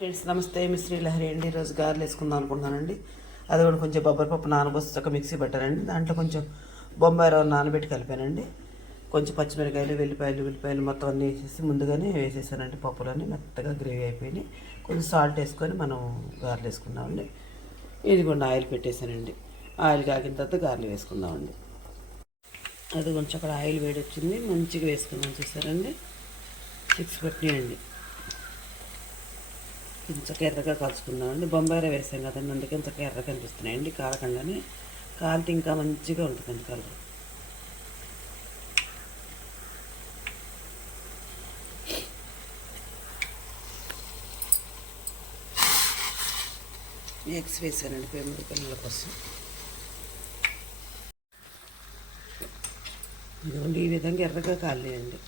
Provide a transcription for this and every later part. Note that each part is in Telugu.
ఫ్రెండ్స్ నమస్తే. మీ శ్రీ లహరి అండి. ఈరోజు గారెలు వేసుకుందాం అనుకుంటున్నానండి. అది కూడా కొంచెం బొబ్బరి పప్పు నానబోసి ఒక మిక్సీ పెట్టానండి. దాంట్లో కొంచెం బొంబాయి రవ్వ నానబెట్టి కలిపానండి. కొంచెం పచ్చిమిరకాయలు వెల్లిపాయలు ఉల్లిపాయలు మొత్తం అన్నీ వేసేసి ముందుగానే వేసేసానండి పప్పులన్నీ. మెత్తగా గ్రేవీ అయిపోయినాయి. కొంచెం సాల్ట్ వేసుకొని మనం గారెలు వేసుకుందామండి. ఇది కూడా ఆయిల్ పెట్టేశానండి ఆయిల్ కాగిన తర్వాత గారెలు వేసుకుందామండి. అది కొంచెం అక్కడ ఆయిల్ వేడి వచ్చింది మంచిగా వేసుకుందాం చూసారండి. సిక్స్ పట్టినాయండి. ఇంచక ఎర్రగా కాల్చుకుందామండి బొంబాయిలో వేసాం కదండి అందుకే ఇంచక ఎర్ర కనిపిస్తున్నాయండి కాలకుండానే కాలితే ఇంకా మంచిగా ఉంటుందండి కలర్. ఎగ్స్ వేసానండి పెంపుడు పిల్లల కోసం. ఇదిగోండి ఈ విధంగా ఎర్రగా కాలేయండి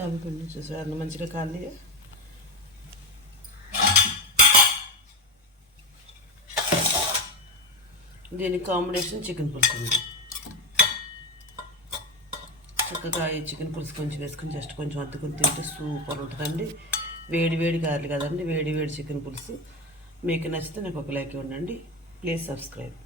అవి పిండి చూసారు మంచిగా కాలి దీనికి కాంబినేషన్ చికెన్ పులుసు అండి చక్కగా ఈ చికెన్ పులుసు కొంచెం వేసుకొని జస్ట్ కొంచెం అద్దుకొని తింటే సూపర్ ఉంటుందండి వేడి వేడి కాదు కదండి వేడి వేడి చికెన్ పులుసు మీకు నచ్చితే నాకు ఒక లైక్ ఇవ్వండి ప్లీజ్ సబ్స్క్రైబ్